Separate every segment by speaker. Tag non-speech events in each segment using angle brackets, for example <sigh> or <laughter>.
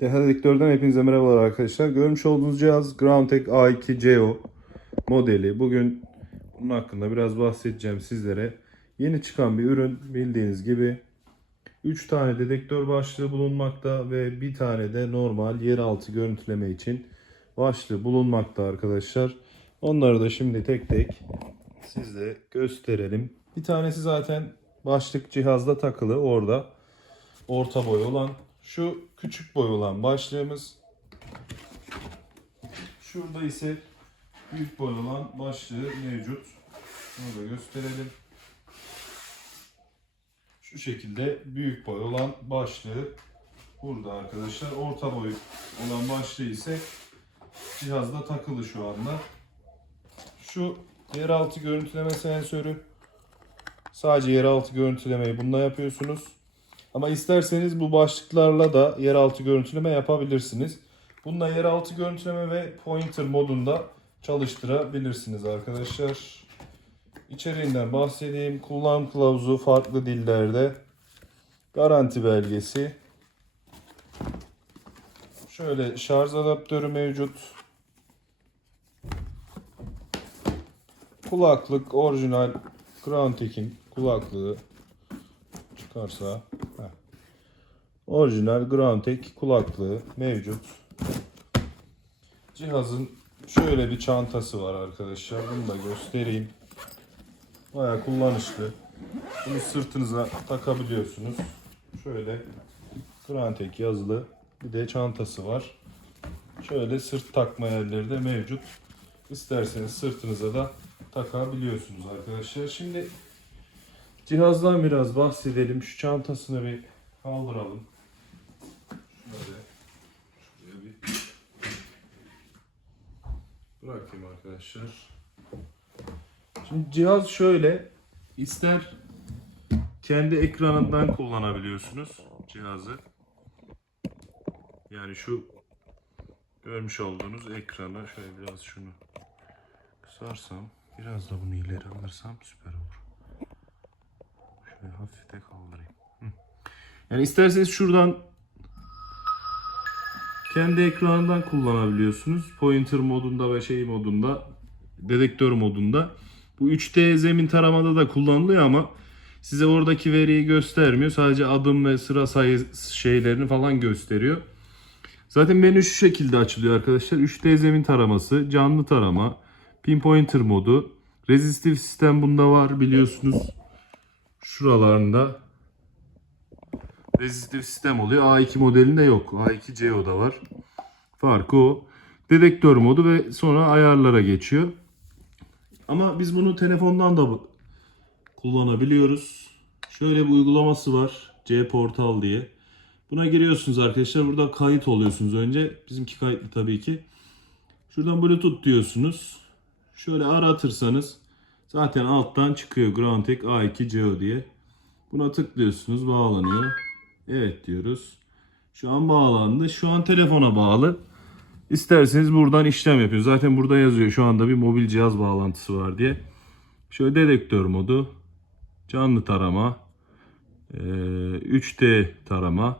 Speaker 1: Deha Dedektör'den hepinize merhabalar arkadaşlar. Görmüş olduğunuz cihaz Groundtech A2 CO modeli. Bugün bunun hakkında biraz bahsedeceğim sizlere. Yeni çıkan bir ürün bildiğiniz gibi 3 tane dedektör başlığı bulunmakta ve bir tane de normal yeraltı görüntüleme için başlığı bulunmakta arkadaşlar. Onları da şimdi tek tek size gösterelim. Bir tanesi zaten başlık cihazda takılı orada. Orta boy olan. Şu küçük boy olan başlığımız. Şurada ise büyük boy olan başlığı mevcut. Bunu da gösterelim. Şu şekilde büyük boy olan başlığı burada arkadaşlar. Orta boy olan başlığı ise cihazda takılı şu anda. Şu yeraltı görüntüleme sensörü. Sadece yeraltı görüntülemeyi bununla yapıyorsunuz. Ama isterseniz bu başlıklarla da yeraltı görüntüleme yapabilirsiniz. Bununla yeraltı görüntüleme ve pointer modunda çalıştırabilirsiniz arkadaşlar. İçeriğinden bahsedeyim. Kullanım kılavuzu farklı dillerde. Garanti belgesi. Şöyle şarj adaptörü mevcut. Kulaklık orijinal Groundtek'in kulaklığı çıkarsa. Orijinal Groundtek kulaklığı mevcut. Cihazın şöyle bir çantası var arkadaşlar. Bunu da göstereyim. Baya kullanışlı. Bunu sırtınıza takabiliyorsunuz. Şöyle Groundtek yazılı bir de çantası var. Şöyle sırt takma yerleri de mevcut. İsterseniz sırtınıza da takabiliyorsunuz arkadaşlar. Şimdi cihazdan biraz bahsedelim. Şu çantasını bir kaldıralım. Şöyle şuraya bir bırakayım arkadaşlar. Şimdi cihaz şöyle ister kendi ekranından kullanabiliyorsunuz cihazı. Yani şu görmüş olduğunuz ekranı şöyle biraz şunu kısarsam biraz da bunu ileri alırsam süper olur. Şöyle hafif de kaldırayım. Yani isterseniz şuradan kendi ekranından kullanabiliyorsunuz. Pointer modunda ve şey modunda, dedektör modunda. Bu 3D zemin taramada da kullanılıyor ama size oradaki veriyi göstermiyor. Sadece adım ve sıra sayı şeylerini falan gösteriyor. Zaten menü şu şekilde açılıyor arkadaşlar. 3D zemin taraması, canlı tarama, pinpointer modu, rezistif sistem bunda var biliyorsunuz. Şuralarında rezistif sistem oluyor. A2 modelinde yok. A2 CO'da var. Farkı o. Dedektör modu ve sonra ayarlara geçiyor. Ama biz bunu telefondan da kullanabiliyoruz. Şöyle bir uygulaması var. C Portal diye. Buna giriyorsunuz arkadaşlar. Burada kayıt oluyorsunuz önce. Bizimki kayıtlı tabii ki. Şuradan Bluetooth diyorsunuz. Şöyle aratırsanız zaten alttan çıkıyor Groundtek A2 CO diye. Buna tıklıyorsunuz bağlanıyor. Evet diyoruz. Şu an bağlandı. Şu an telefona bağlı. İsterseniz buradan işlem yapıyor. Zaten burada yazıyor şu anda bir mobil cihaz bağlantısı var diye. Şöyle dedektör modu, canlı tarama, eee, 3D tarama,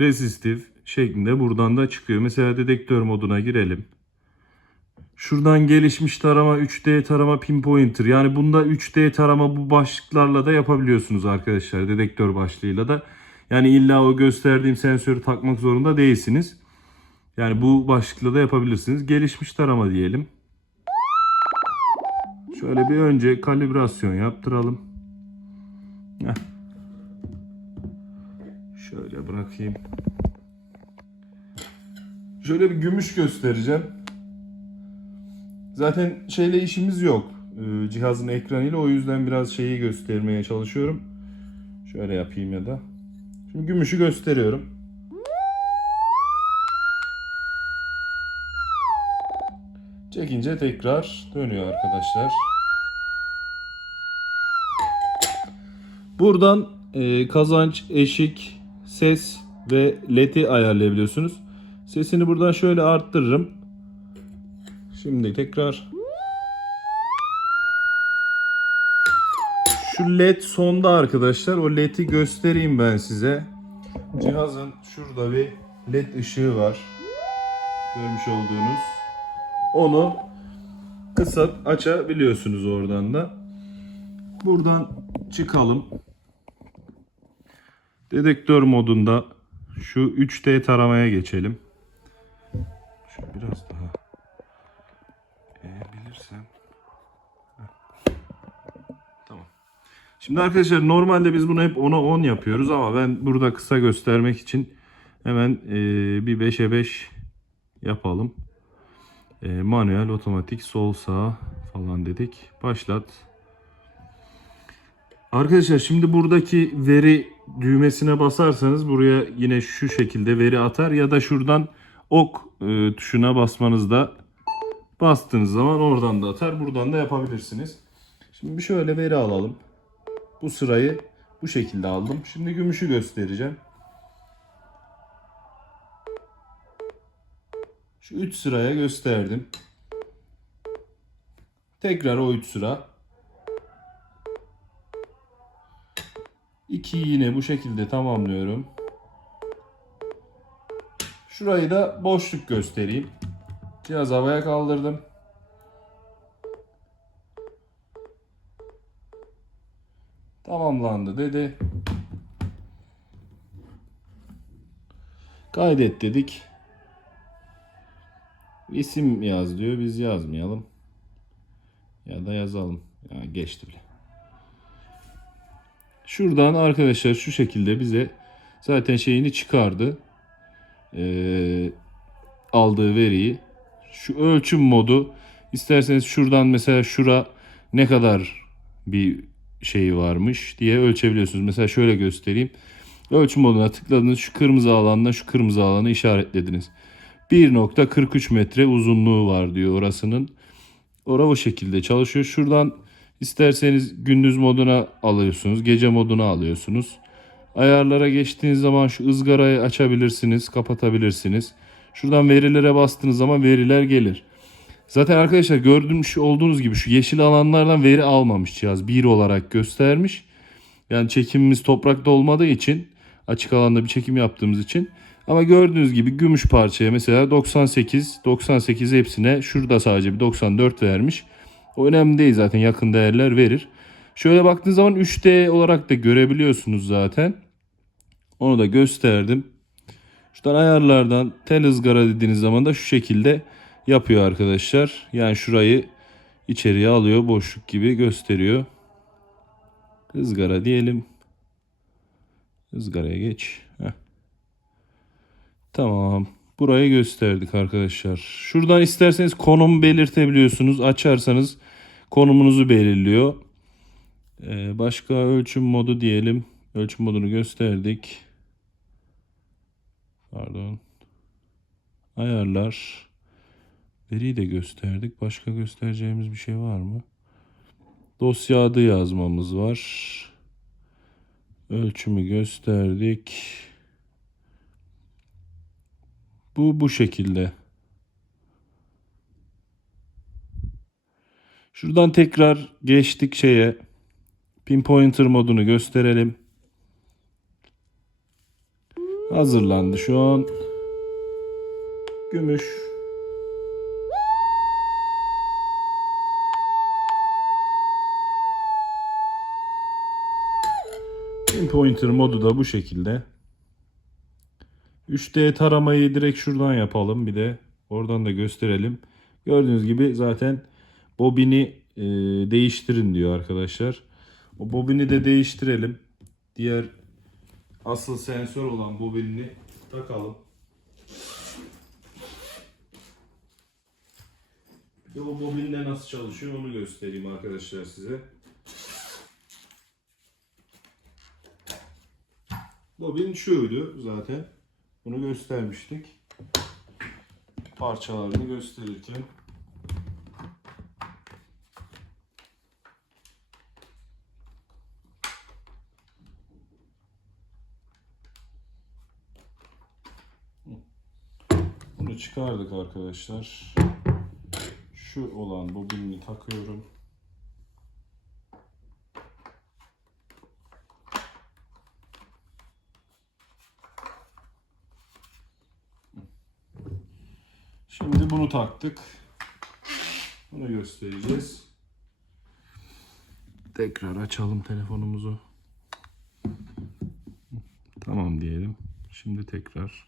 Speaker 1: resistif şeklinde buradan da çıkıyor. Mesela dedektör moduna girelim. Şuradan gelişmiş tarama, 3D tarama, pinpointer. Yani bunda 3D tarama bu başlıklarla da yapabiliyorsunuz arkadaşlar. Dedektör başlığıyla da. Yani illa o gösterdiğim sensörü takmak zorunda değilsiniz. Yani bu başlıkla da yapabilirsiniz. Gelişmiş tarama diyelim. Şöyle bir önce kalibrasyon yaptıralım. Heh. Şöyle bırakayım. Şöyle bir gümüş göstereceğim. Zaten şeyle işimiz yok. Ee, Cihazın ekranıyla o yüzden biraz şeyi göstermeye çalışıyorum. Şöyle yapayım ya da. Şimdi gümüşü gösteriyorum. Çekince tekrar dönüyor arkadaşlar. Buradan e, kazanç, eşik, ses ve led'i ayarlayabiliyorsunuz. Sesini buradan şöyle arttırırım. Şimdi tekrar. Şu led sonda arkadaşlar. O led'i göstereyim ben size. Cihazın şurada bir led ışığı var. Görmüş olduğunuz. Onu kısıp açabiliyorsunuz oradan da. Buradan çıkalım. Dedektör modunda şu 3D taramaya geçelim. Şu biraz daha eğebilirsem. Heh. Tamam. Şimdi arkadaşlar normalde biz bunu hep 10'a 10 yapıyoruz ama ben burada kısa göstermek için hemen e, bir 5'e 5 yapalım. E, manuel, otomatik, sol sağ falan dedik. Başlat. Arkadaşlar şimdi buradaki veri düğmesine basarsanız buraya yine şu şekilde veri atar ya da şuradan ok e, tuşuna basmanızda bastığınız zaman oradan da atar. Buradan da yapabilirsiniz. Şimdi şöyle veri alalım. Bu sırayı bu şekilde aldım. Şimdi gümüşü göstereceğim. Şu 3 sıraya gösterdim. Tekrar o 3 sıra. 2'yi yine bu şekilde tamamlıyorum. Şurayı da boşluk göstereyim. Cihaz havaya kaldırdım. Tamamlandı dedi. Kaydet dedik. İsim yaz diyor. Biz yazmayalım. Ya da yazalım. Ya geçti bile. Şuradan arkadaşlar şu şekilde bize zaten şeyini çıkardı. Ee, aldığı veriyi. Şu ölçüm modu isterseniz şuradan mesela şura ne kadar bir şeyi varmış diye ölçebiliyorsunuz. Mesela şöyle göstereyim. Ölçüm moduna tıkladınız. Şu kırmızı alandan şu kırmızı alanı işaretlediniz. 1.43 metre uzunluğu var diyor orasının. Ora o şekilde çalışıyor. Şuradan isterseniz gündüz moduna alıyorsunuz. Gece moduna alıyorsunuz. Ayarlara geçtiğiniz zaman şu ızgarayı açabilirsiniz. Kapatabilirsiniz. Şuradan verilere bastığınız zaman veriler gelir. Zaten arkadaşlar gördüğünüz olduğunuz gibi şu yeşil alanlardan veri almamış cihaz. 1 olarak göstermiş. Yani çekimimiz toprakta olmadığı için açık alanda bir çekim yaptığımız için ama gördüğünüz gibi gümüş parçaya mesela 98 98 hepsine şurada sadece bir 94 vermiş. O önemli değil zaten yakın değerler verir. Şöyle baktığınız zaman 3D olarak da görebiliyorsunuz zaten. Onu da gösterdim. Şuradan ayarlardan tel ızgara dediğiniz zaman da şu şekilde yapıyor arkadaşlar. Yani şurayı içeriye alıyor boşluk gibi gösteriyor. Izgara diyelim. Izgaraya geç. Heh. Tamam. Burayı gösterdik arkadaşlar. Şuradan isterseniz konum belirtebiliyorsunuz. Açarsanız konumunuzu belirliyor. Ee, başka ölçüm modu diyelim. Ölçüm modunu gösterdik. Pardon. Ayarlar. Veriyi de gösterdik. Başka göstereceğimiz bir şey var mı? Dosya adı yazmamız var. Ölçümü gösterdik. Bu bu şekilde. Şuradan tekrar geçtik şeye. Pinpointer modunu gösterelim. Hazırlandı şu an. Gümüş. Pinpointer modu da bu şekilde. 3D taramayı direkt şuradan yapalım bir de. Oradan da gösterelim. Gördüğünüz gibi zaten bobini e, değiştirin diyor arkadaşlar. O bobini de değiştirelim. Diğer asıl sensör olan bobinini takalım. Bir de o bobinle nasıl çalışıyor onu göstereyim arkadaşlar size. Bobin şuydu zaten. Bunu göstermiştik. Parçalarını gösterirken. Bunu çıkardık arkadaşlar. Şu olan bobinini takıyorum. Şimdi bunu taktık. Bunu göstereceğiz. Tekrar açalım telefonumuzu. Tamam diyelim. Şimdi tekrar.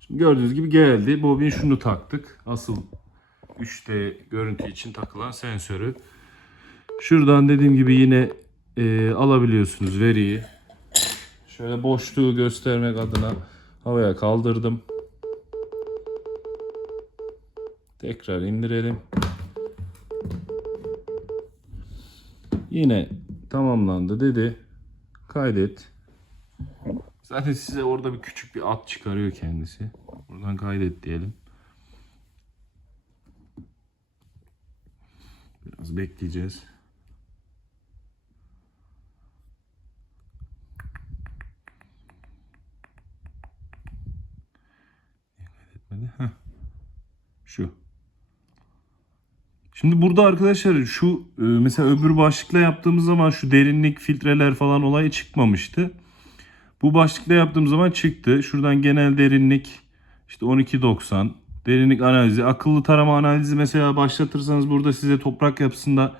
Speaker 1: Şimdi gördüğünüz gibi geldi. Bobin şunu taktık. Asıl 3D görüntü için takılan sensörü. Şuradan dediğim gibi yine e, alabiliyorsunuz veriyi. Şöyle boşluğu göstermek adına havaya kaldırdım. Tekrar indirelim. Yine tamamlandı dedi. Kaydet. Zaten size orada bir küçük bir at çıkarıyor kendisi. Buradan kaydet diyelim. Biraz bekleyeceğiz. Kaydetmedi? Heh. Şu. Şimdi burada arkadaşlar şu e, mesela öbür başlıkla yaptığımız zaman şu derinlik filtreler falan olayı çıkmamıştı. Bu başlıkla yaptığım zaman çıktı. Şuradan genel derinlik işte 12.90 derinlik analizi akıllı tarama analizi mesela başlatırsanız burada size toprak yapısında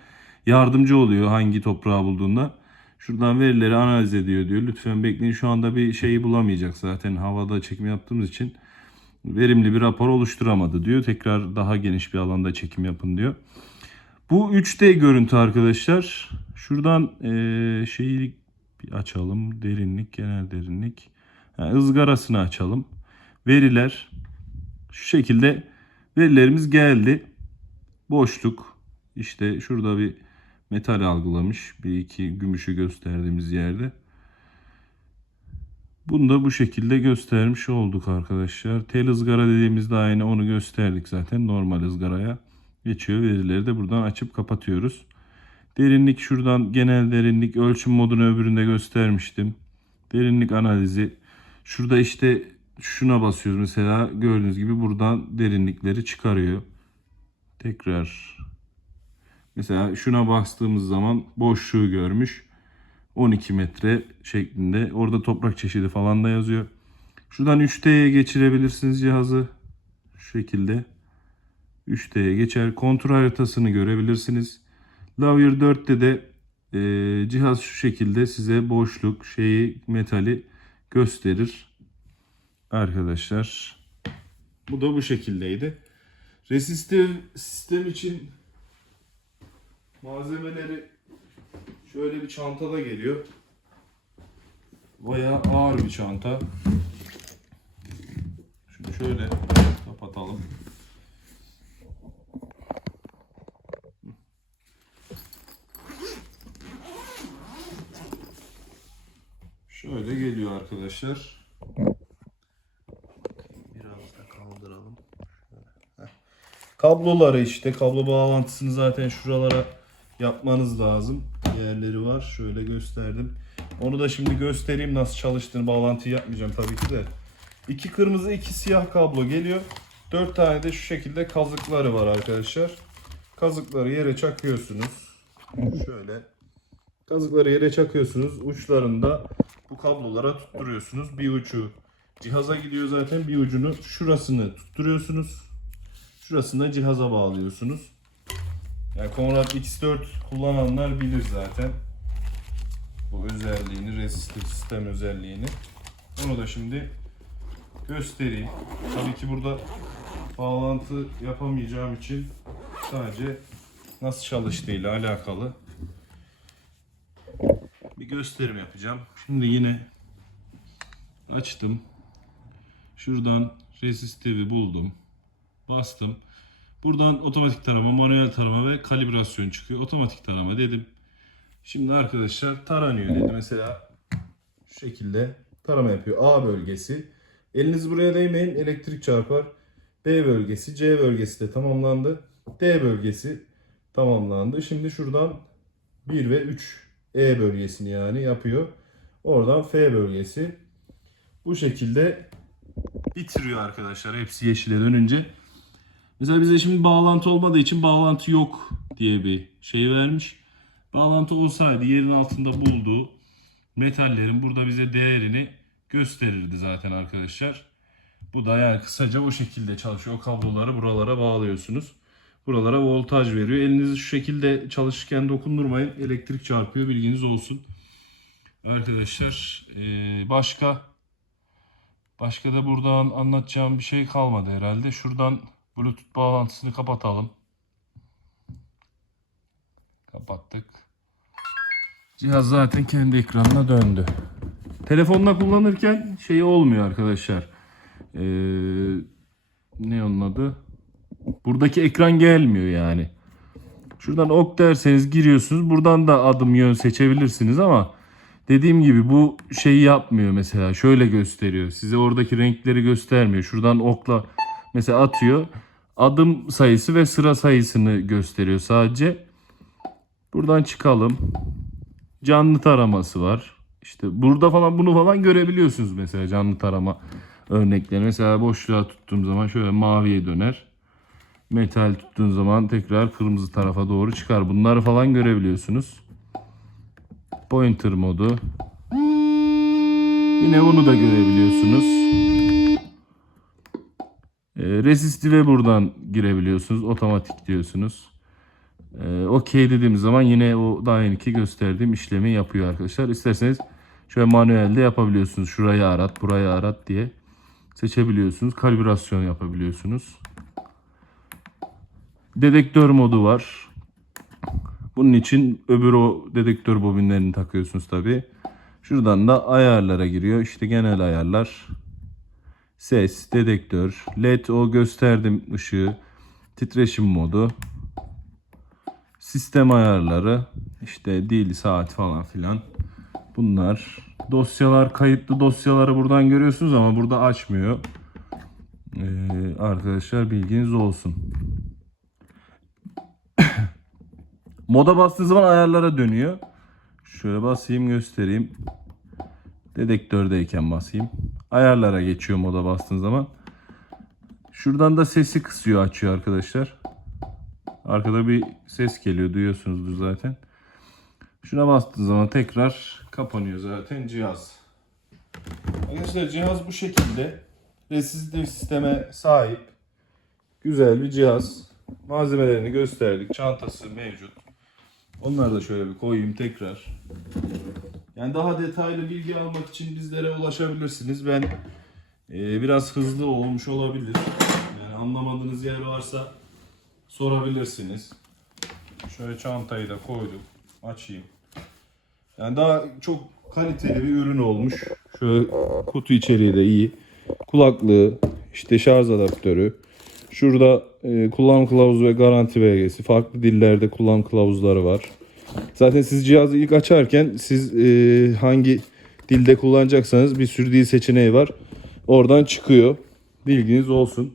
Speaker 1: yardımcı oluyor hangi toprağı bulduğunda. Şuradan verileri analiz ediyor diyor. Lütfen bekleyin şu anda bir şeyi bulamayacak zaten havada çekim yaptığımız için verimli bir rapor oluşturamadı diyor. Tekrar daha geniş bir alanda çekim yapın diyor. Bu 3D görüntü arkadaşlar. Şuradan eee, şeyi bir açalım. Derinlik, genel derinlik. Ha, ızgarasını açalım. Veriler şu şekilde verilerimiz geldi. Boşluk. İşte şurada bir metal algılamış. Bir iki gümüşü gösterdiğimiz yerde. Bunu da bu şekilde göstermiş olduk arkadaşlar. Tel ızgara dediğimizde aynı onu gösterdik zaten. Normal ızgaraya geçiyor. Verileri de buradan açıp kapatıyoruz. Derinlik şuradan genel derinlik ölçüm modunu öbüründe göstermiştim. Derinlik analizi. Şurada işte şuna basıyoruz mesela gördüğünüz gibi buradan derinlikleri çıkarıyor. Tekrar mesela şuna bastığımız zaman boşluğu görmüş. 12 metre şeklinde. Orada toprak çeşidi falan da yazıyor. Şuradan 3D'ye geçirebilirsiniz cihazı. Şu şekilde. 3D'ye geçer. Kontrol haritasını görebilirsiniz. Lavier 4'te de e, cihaz şu şekilde size boşluk, şeyi, metali gösterir. Arkadaşlar. Bu da bu şekildeydi. Resistif sistem için malzemeleri Şöyle bir çantada geliyor. Bayağı ağır bir çanta. Şunu şöyle kapatalım. Şöyle geliyor arkadaşlar. Biraz da kaldıralım. Kabloları işte kablo bağlantısını zaten şuralara yapmanız lazım. Yerleri var. Şöyle gösterdim. Onu da şimdi göstereyim nasıl çalıştığını. Bağlantıyı yapmayacağım tabii ki de. İki kırmızı, iki siyah kablo geliyor. Dört tane de şu şekilde kazıkları var arkadaşlar. Kazıkları yere çakıyorsunuz. Şöyle. Kazıkları yere çakıyorsunuz. Uçlarında bu kablolara tutturuyorsunuz. Bir ucu cihaza gidiyor zaten. Bir ucunu şurasını tutturuyorsunuz. Şurasını da cihaza bağlıyorsunuz. Yani Conrad X4 kullananlar bilir zaten. Bu özelliğini, resistif sistem özelliğini. Onu da şimdi göstereyim. Tabii ki burada bağlantı yapamayacağım için sadece nasıl çalıştığıyla alakalı bir gösterim yapacağım. Şimdi yine açtım. Şuradan resistivi buldum. Bastım. Buradan otomatik tarama, manuel tarama ve kalibrasyon çıkıyor. Otomatik tarama dedim. Şimdi arkadaşlar taranıyor dedi. Mesela şu şekilde tarama yapıyor. A bölgesi. Eliniz buraya değmeyin. Elektrik çarpar. B bölgesi, C bölgesi de tamamlandı. D bölgesi tamamlandı. Şimdi şuradan 1 ve 3 E bölgesini yani yapıyor. Oradan F bölgesi. Bu şekilde bitiriyor arkadaşlar hepsi yeşile dönünce. Mesela bize şimdi bağlantı olmadığı için bağlantı yok diye bir şey vermiş. Bağlantı olsaydı yerin altında bulduğu metallerin burada bize değerini gösterirdi zaten arkadaşlar. Bu da yani kısaca o şekilde çalışıyor. O kabloları buralara bağlıyorsunuz. Buralara voltaj veriyor. Elinizi şu şekilde çalışırken dokundurmayın. Elektrik çarpıyor bilginiz olsun. Arkadaşlar eee, başka başka da buradan anlatacağım bir şey kalmadı herhalde. Şuradan Bluetooth bağlantısını kapatalım. Kapattık. Cihaz zaten kendi ekranına döndü. Telefonla kullanırken şey olmuyor arkadaşlar. Ee, ne onun adı? Buradaki ekran gelmiyor yani. Şuradan ok derseniz giriyorsunuz. Buradan da adım yön seçebilirsiniz ama dediğim gibi bu şeyi yapmıyor mesela. Şöyle gösteriyor. Size oradaki renkleri göstermiyor. Şuradan okla mesela atıyor. Adım sayısı ve sıra sayısını gösteriyor sadece. Buradan çıkalım. Canlı taraması var. İşte burada falan bunu falan görebiliyorsunuz mesela canlı tarama örnekleri. Mesela boşluğa tuttuğum zaman şöyle maviye döner. Metal tuttuğun zaman tekrar kırmızı tarafa doğru çıkar. Bunları falan görebiliyorsunuz. Pointer modu. Yine onu da görebiliyorsunuz. E, resistive buradan girebiliyorsunuz. Otomatik diyorsunuz. Ee, Okey dediğimiz zaman yine o daha yeniki gösterdiğim işlemi yapıyor arkadaşlar. İsterseniz şöyle manuelde yapabiliyorsunuz. Şurayı arat, burayı arat diye seçebiliyorsunuz. Kalibrasyon yapabiliyorsunuz. Dedektör modu var. Bunun için öbür o dedektör bobinlerini takıyorsunuz tabi. Şuradan da ayarlara giriyor. İşte genel ayarlar. Ses, dedektör, led o gösterdim ışığı, titreşim modu, sistem ayarları, işte dil, saat falan filan. Bunlar dosyalar, kayıtlı dosyaları buradan görüyorsunuz ama burada açmıyor. Ee, arkadaşlar bilginiz olsun. <coughs> Moda bastığı zaman ayarlara dönüyor. Şöyle basayım göstereyim. Dedektördeyken basayım. Ayarlara geçiyor moda bastığın zaman. Şuradan da sesi kısıyor açıyor arkadaşlar. Arkada bir ses geliyor duyuyorsunuzdur zaten. Şuna bastığın zaman tekrar kapanıyor zaten cihaz. Arkadaşlar cihaz bu şekilde. Resistif sisteme sahip. Güzel bir cihaz. Malzemelerini gösterdik. Çantası mevcut. Onları da şöyle bir koyayım tekrar. Yani daha detaylı bilgi almak için bizlere ulaşabilirsiniz. Ben e, biraz hızlı olmuş olabilir. Yani anlamadığınız yer varsa sorabilirsiniz. Şöyle çantayı da koyduk. Açayım. Yani daha çok kaliteli bir ürün olmuş. Şöyle kutu içeriği de iyi. Kulaklığı, işte şarj adaptörü. Şurada e, kullanım kılavuzu ve garanti belgesi. Farklı dillerde kullanım kılavuzları var. Zaten siz cihazı ilk açarken siz e, hangi dilde kullanacaksanız bir sürü dil seçeneği var. Oradan çıkıyor. Bilginiz olsun.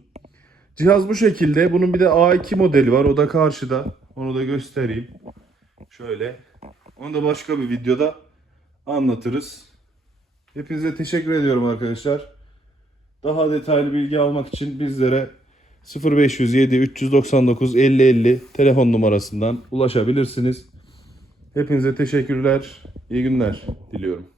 Speaker 1: Cihaz bu şekilde. Bunun bir de A2 modeli var. O da karşıda. Onu da göstereyim. Şöyle. Onu da başka bir videoda anlatırız. Hepinize teşekkür ediyorum arkadaşlar. Daha detaylı bilgi almak için bizlere 0507 399 50 50 telefon numarasından ulaşabilirsiniz. Hepinize teşekkürler. İyi günler diliyorum.